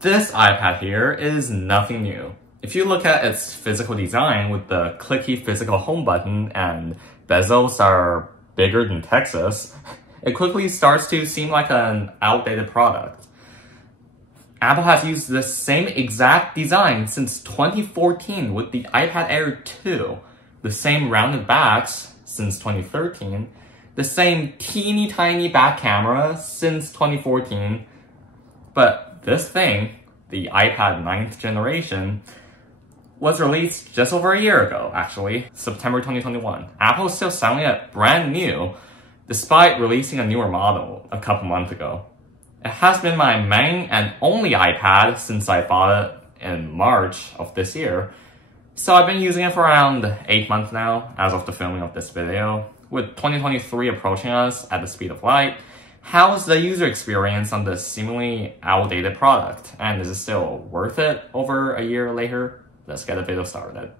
This iPad here is nothing new. If you look at its physical design with the clicky physical home button and bezels that are bigger than Texas, it quickly starts to seem like an outdated product. Apple has used the same exact design since 2014 with the iPad Air 2, the same rounded backs since 2013, the same teeny tiny back camera since 2014, but this thing, the iPad 9th generation, was released just over a year ago, actually, September 2021. Apple is still selling it brand new, despite releasing a newer model a couple months ago. It has been my main and only iPad since I bought it in March of this year, so I've been using it for around 8 months now, as of the filming of this video. With 2023 approaching us at the speed of light, how is the user experience on this seemingly outdated product? And is it still worth it over a year later? Let's get the video started.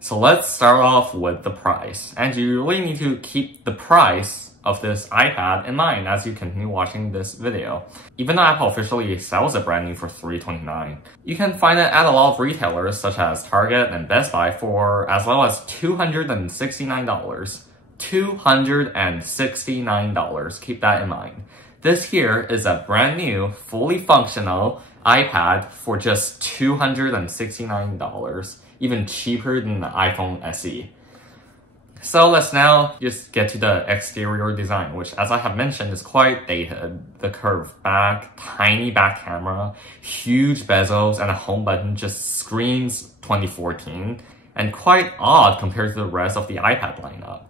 So let's start off with the price. And you really need to keep the price of this iPad in mind as you continue watching this video. Even though Apple officially sells it brand new for $329, you can find it at a lot of retailers such as Target and Best Buy for as low as $269. $269, keep that in mind. This here is a brand new, fully functional iPad for just $269, even cheaper than the iPhone SE. So let's now just get to the exterior design, which, as I have mentioned, is quite dated. The curved back, tiny back camera, huge bezels, and a home button just screams 2014, and quite odd compared to the rest of the iPad lineup.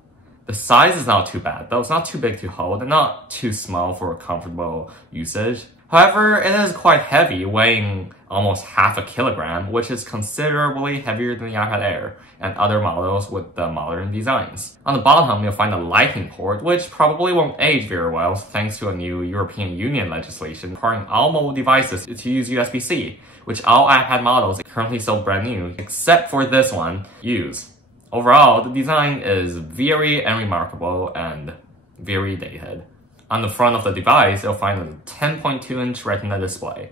The size is not too bad, though it's not too big to hold and not too small for comfortable usage. However, it is quite heavy, weighing almost half a kilogram, which is considerably heavier than the iPad Air and other models with the modern designs. On the bottom, you'll find a lightning port, which probably won't age very well thanks to a new European Union legislation requiring all mobile devices to use USB-C, which all iPad models currently sold brand new, except for this one, use. Overall, the design is very unremarkable and very dated. On the front of the device, you'll find a 10.2-inch Retina display.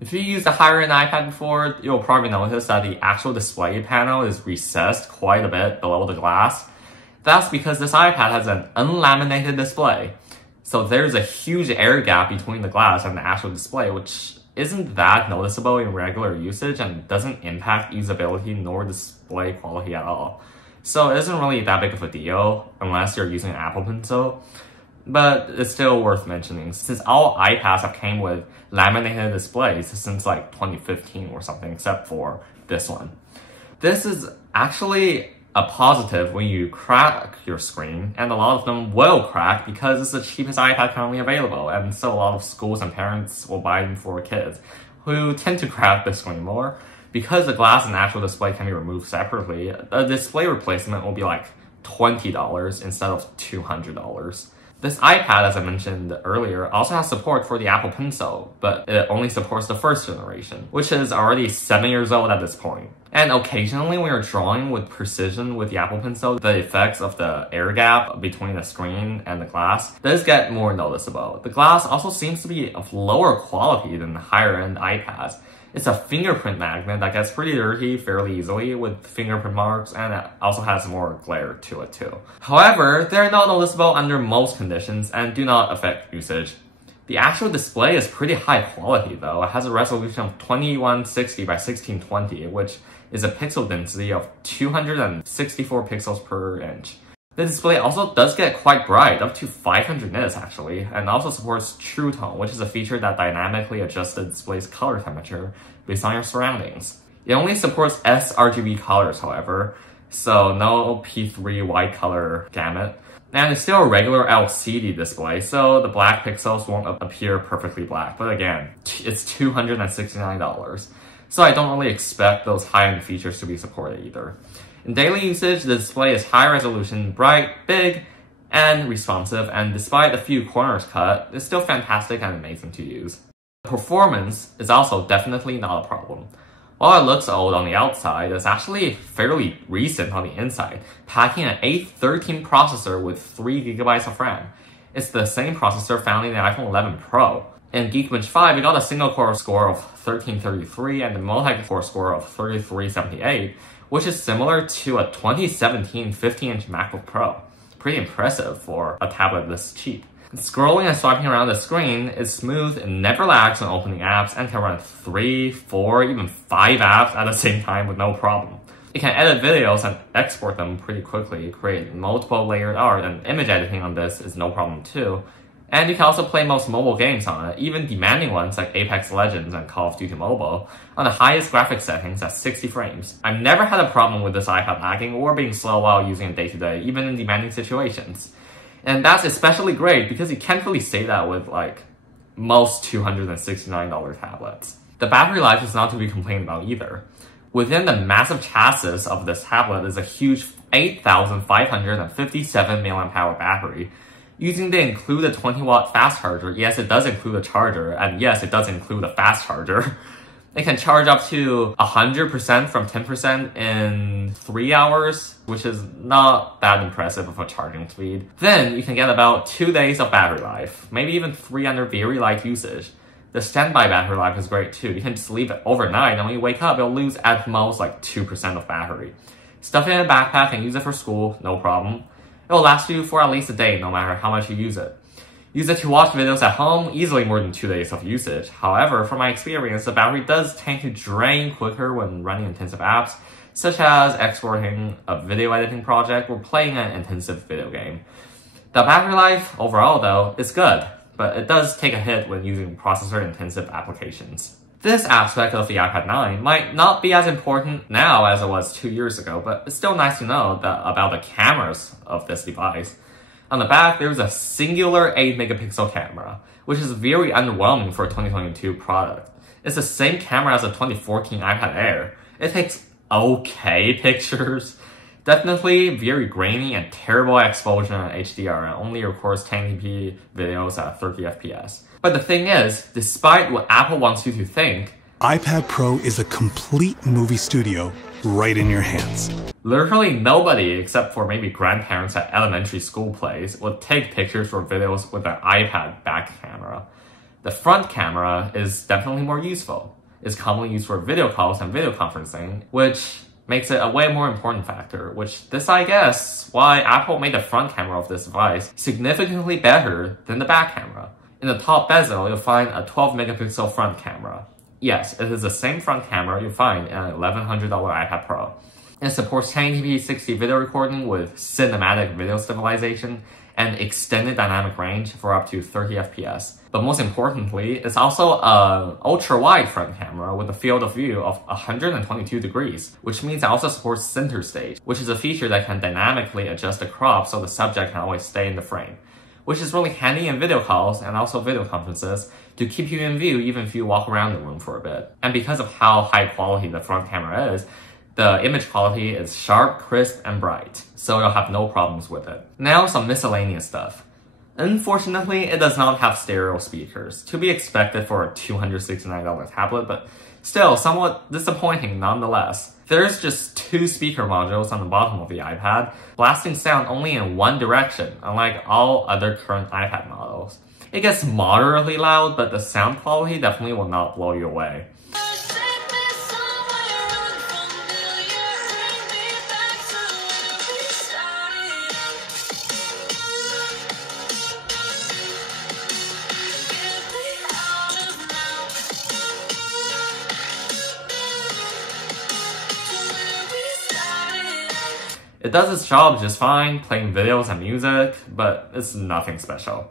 If you used a higher-end iPad before, you'll probably notice that the actual display panel is recessed quite a bit below the glass. That's because this iPad has an unlaminated display. So there's a huge air gap between the glass and the actual display, which isn't that noticeable in regular usage and doesn't impact usability nor display quality at all. So it isn't really that big of a deal unless you're using an Apple Pencil. But it's still worth mentioning since all iPads have came with laminated displays since like 2015 or something, except for this one. This is actually a positive when you crack your screen, and a lot of them will crack because it's the cheapest iPad currently available, and so a lot of schools and parents will buy them for kids who tend to crack the screen more. Because the glass and actual display can be removed separately, a display replacement will be like $20 instead of $200. This iPad, as I mentioned earlier, also has support for the Apple Pencil, but it only supports the first generation, which is already 7 years old at this point. And occasionally when you're drawing with precision with the Apple Pencil, the effects of the air gap between the screen and the glass does get more noticeable. The glass also seems to be of lower quality than the higher-end iPads. It's a fingerprint magnet that gets pretty dirty fairly easily with fingerprint marks, and it also has more glare to it too. However, they're not noticeable under most conditions and do not affect usage. The actual display is pretty high quality though. It has a resolution of 2160 by 1620, which is a pixel density of 264 pixels per inch. The display also does get quite bright, up to 500 nits actually, and also supports True Tone, which is a feature that dynamically adjusts the display's color temperature based on your surroundings. It only supports sRGB colors, however, so no P3 white color gamut. And it's still a regular LCD display, so the black pixels won't appear perfectly black, but again, it's $269. So I don't really expect those high-end features to be supported either. In daily usage, the display is high resolution, bright, big, and responsive, and despite a few corners cut, it's still fantastic and amazing to use. Performance is also definitely not a problem. While it looks old on the outside, it's actually fairly recent on the inside, packing an A13 processor with 3GB of RAM. It's the same processor found in the iPhone 11 Pro. In Geekbench 5, we got a single-core score of 1333 and a multi-core score of 3378, which is similar to a 2017 50-inch MacBook Pro. Pretty impressive for a tablet this cheap. Scrolling and swiping around the screen is smooth and never lags when opening apps and can run 3, 4, even 5 apps at the same time with no problem. You can edit videos and export them pretty quickly, create multiple layered art, and image editing on this is no problem too. And you can also play most mobile games on it, even demanding ones like Apex Legends and Call of Duty Mobile, on the highest graphics settings at 60 frames. I've never had a problem with this iPad lagging or being slow while using it day to day, even in demanding situations. And that's especially great because you can't really say that with like most $269 tablets. The battery life is not to be complained about either. Within the massive chassis of this tablet is a huge 8,557 mAh battery. Using the included 20-watt fast charger, yes, it does include a charger, and yes, it does include a fast charger. It can charge up to 100% from 10% in 3 hours, which is not that impressive of a charging speed. Then you can get about 2 days of battery life, maybe even 3 under very light usage. The standby battery life is great too. You can just leave it overnight, and when you wake up, it'll lose at most like 2% of battery. Stuff it in a backpack and use it for school, no problem. It will last you for at least a day, no matter how much you use it. Use it to watch videos at home, easily more than 2 days of usage. However, from my experience, the battery does tend to drain quicker when running intensive apps, such as exporting a video editing project or playing an intensive video game. The battery life, overall though, is good, but it does take a hit when using processor-intensive applications. This aspect of the iPad 9 might not be as important now as it was 2 years ago, but it's still nice to know about the cameras of this device. On the back, there's a singular 8-megapixel camera, which is very underwhelming for a 2022 product. It's the same camera as a 2014 iPad Air. It takes okay pictures, definitely very grainy and terrible exposure and HDR, and only records 1080p videos at 30 FPS. But the thing is, despite what Apple wants you to think, iPad Pro is a complete movie studio right in your hands. Literally nobody, except for maybe grandparents at elementary school plays, would take pictures or videos with an iPad back camera. The front camera is definitely more useful. It's commonly used for video calls and video conferencing, which makes it a way more important factor, which this, I guess, why Apple made the front camera of this device significantly better than the back camera. In the top bezel, you'll find a 12-megapixel front camera. Yes, it is the same front camera you'll find in an $1,100 iPad Pro. It supports 1080p 60 video recording with cinematic video stabilization and extended dynamic range for up to 30 FPS. But most importantly, it's also an ultra-wide front camera with a field of view of 122 degrees, which means it also supports center stage, which is a feature that can dynamically adjust the crop so the subject can always stay in the frame, which is really handy in video calls and also video conferences to keep you in view even if you walk around the room for a bit. And because of how high quality the front camera is, the image quality is sharp, crisp, and bright, so you'll have no problems with it. Now some miscellaneous stuff. Unfortunately, it does not have stereo speakers, to be expected for a $269 tablet, but still somewhat disappointing nonetheless. There's just 2 speaker modules on the bottom of the iPad, blasting sound only in one direction, unlike all other current iPad models. It gets moderately loud, but the sound quality definitely will not blow you away. It does its job just fine, playing videos and music, but it's nothing special.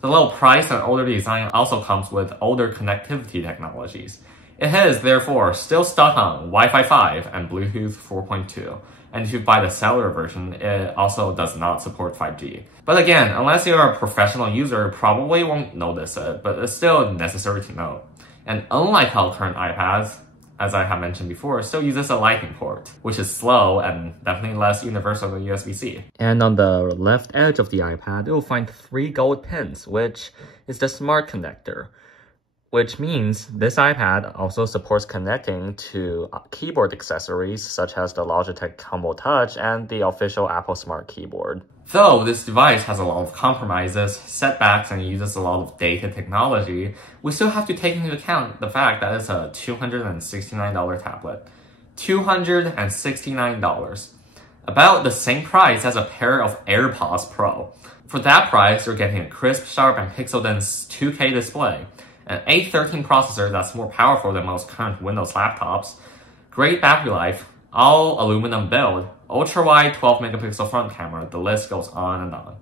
The low price and older design also comes with older connectivity technologies. It is, therefore, still stuck on Wi-Fi 5 and Bluetooth 4.2, and if you buy the cellular version, it also does not support 5G. But again, unless you're a professional user, you probably won't notice it, but it's still necessary to note. And unlike all current iPads, as I have mentioned before, still uses a lightning port, which is slow and definitely less universal than USB-C. And on the left edge of the iPad, you'll find 3 gold pins, which is the smart connector. which means this iPad also supports connecting to keyboard accessories such as the Logitech Combo Touch and the official Apple Smart Keyboard. Though this device has a lot of compromises, setbacks, and uses a lot of dated technology, we still have to take into account the fact that it's a $269 tablet. $269. About the same price as a pair of AirPods Pro. For that price, you're getting a crisp, sharp, and pixel-dense 2K display, an A13 processor that's more powerful than most current Windows laptops, great battery life, all aluminum build, ultra-wide 12-megapixel front camera, the list goes on and on.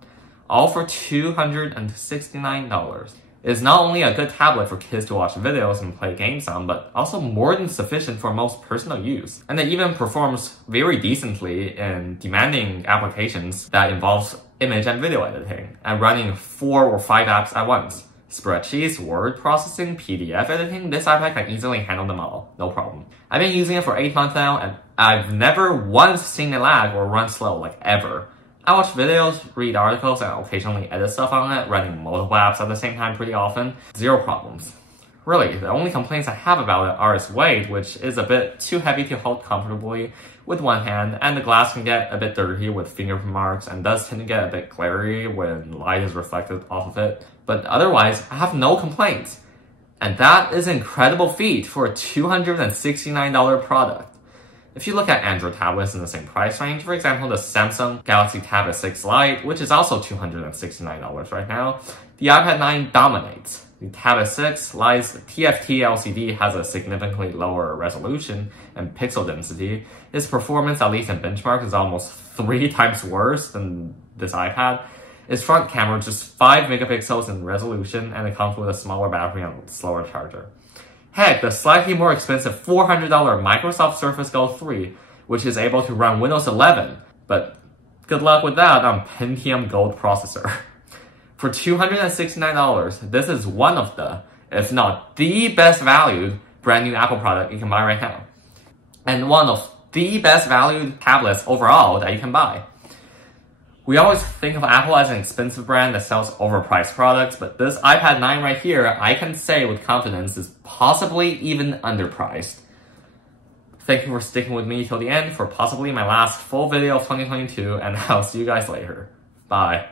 All for $269. It is not only a good tablet for kids to watch videos and play games on, but also more than sufficient for most personal use. And it even performs very decently in demanding applications that involves image and video editing, and running 4 or 5 apps at once. Spreadsheets, word processing, PDF editing, this iPad can easily handle them all, no problem. I've been using it for 8 months now, and I've never once seen it lag or run slow, like ever. I watch videos, read articles, and occasionally edit stuff on it, running multiple apps at the same time pretty often. 0 problems. Really, the only complaints I have about it are its weight, which is a bit too heavy to hold comfortably with one hand, and the glass can get a bit dirty with fingerprint marks and does tend to get a bit glary when light is reflected off of it. But otherwise, I have no complaints. And that is an incredible feat for a $269 product. If you look at Android tablets in the same price range, for example, the Samsung Galaxy Tab S6 Lite, which is also $269 right now, the iPad 9 dominates. The Tab S6 Lite's TFT LCD has a significantly lower resolution and pixel density. Its performance, at least in benchmark, is almost 3 times worse than this iPad. Its front camera is just 5 megapixels in resolution, and it comes with a smaller battery and slower charger. Heck, the slightly more expensive $400 Microsoft Surface Go 3, which is able to run Windows 11, but good luck with that on Pentium Gold processor. For $269, this is one of the, if not the best valued, brand new Apple product you can buy right now. And one of the best valued tablets overall that you can buy. We always think of Apple as an expensive brand that sells overpriced products, but this iPad 9 right here, I can say with confidence, is possibly even underpriced. Thank you for sticking with me till the end for possibly my last full video of 2022, and I'll see you guys later. Bye.